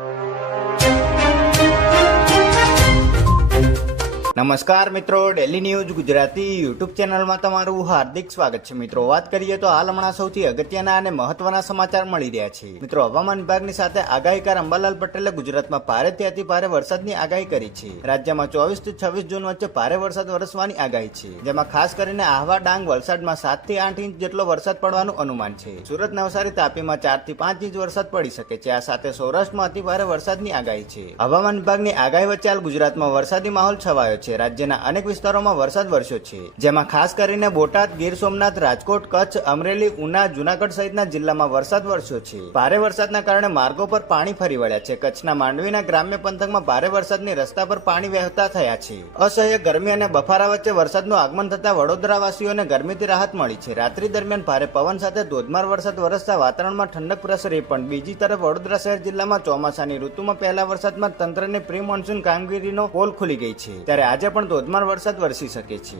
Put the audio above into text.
you. નમસ્કાર મિત્રો daily news Gujarati YouTube ચેનલમાં તમારું હાર્દિક સ્વાગત છે. મિત્રો, વાત કરીએ તો હાલ હમણાં સૌથી અગત્યના અને મહત્વના સમાચાર મળી રહ્યા છે. મિત્રો, હવામાન વિભાગની સાથે આગાહીકાર અંબાલાલ પટેલે ગુજરાતમાં ભારેથી અતિ ભારે વરસાદની આગાહી કરી છે. રાજ્યમાં ચોવીસથી છવ્વીસ જૂન વચ્ચે ભારે વરસાદ વરસવાની આગાહી છે. જેમાં ખાસ કરીને આહવા ડાંગ વલસાડમાં સાતથી આઠ ઇંચ જેટલો વરસાદ પડવાનું અનુમાન છે. સુરત નવસારી તાપીમાં ચારથી પાંચ ઇંચ વરસાદ પડી શકે છે. આ સાથે સૌરાષ્ટ્રમાં અતિ ભારે વરસાદની આગાહી છે. હવામાન વિભાગની આગાહી વચ્ચે હાલ ગુજરાતમાં વરસાદી માહોલ છવાયો છે. રાજ્યના અનેક વિસ્તારોમાં વરસાદ વરસ્યો છે. જેમાં ખાસ કરીને બોટાદ, ગીર સોમનાથ, રાજકોટ, કચ્છ, અમરેલી, ઉના, જુનાગઢ સહિતના જિલ્લામાં વરસાદ વરસ્યો છે. ભારે વરસાદના કારણે માર્ગો પર પાણી ફરી વળ્યા છે. કચ્છના માંડવીના ગ્રામ્ય પંથકમાં ભારે વરસાદની રસ્તા પર પાણી વહેતા થયા છે. અસહ્ય ગરમી અને બફારા વચ્ચે વરસાદનું આગમન થતા વડોદરાવાસીઓને ગરમીથી રાહત મળી છે. રાત્રિ દરમિયાન ભારે પવન સાથે ધોધમાર વરસાદ વરસતા વાતાવરણમાં ઠંડક પ્રસરી, પણ બીજી તરફ વડોદરા શહેર જિલ્લામાં ચોમાસાની ઋતુમાં પહેલા વરસાદમાં તંત્રની પ્રી મોન્સૂન કામગીરીનો પોલ ખુલી ગઈ છે. ત્યારે આજે પણ ધોધમાર વરસાદ વરસી શકે છે.